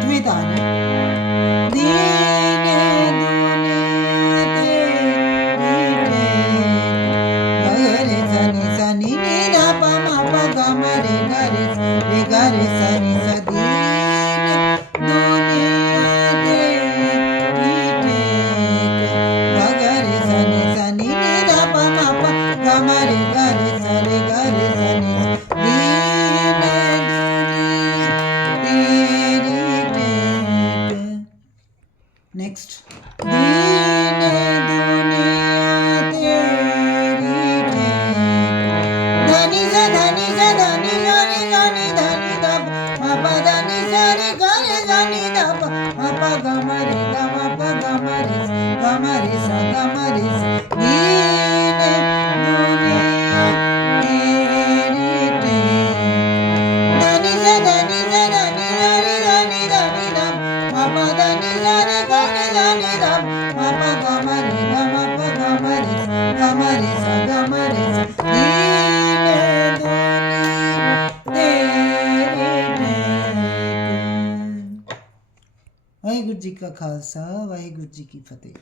आठवीं तान है। दीने दुनिया तेरी टेक गरे सनी सनी नी धा पा मा पा गा मा रे गा रे सनी सा दीने दुनिया तेरी टेक गरे सनी सनी नी धा पा मा पा गा मा रे गा रे सनी दीने दुनिया तेरी टेक। नेक्स्ट दीने दुनिया तेरी टेक धनी सा धनी सा धनी धनी धनी धनी धा मा पा धनी सा रे गा रे धनी धा पा मा पा गा मा रे गा मा पा गा मा रे सा गा मा रे सा दीने दुनिया तेरी टेक धनी सा धनी सा धनी धनी धनी धनी धा मा पा धनी सा रे गा रे धनी धा मा पा गा मा रे गा मा पा गा मा रे सा गा मा रे सा दीने दुनिया तेरी टेक। वाहिगुरु जी का खालसा वाहिगुरु जी की फतेह।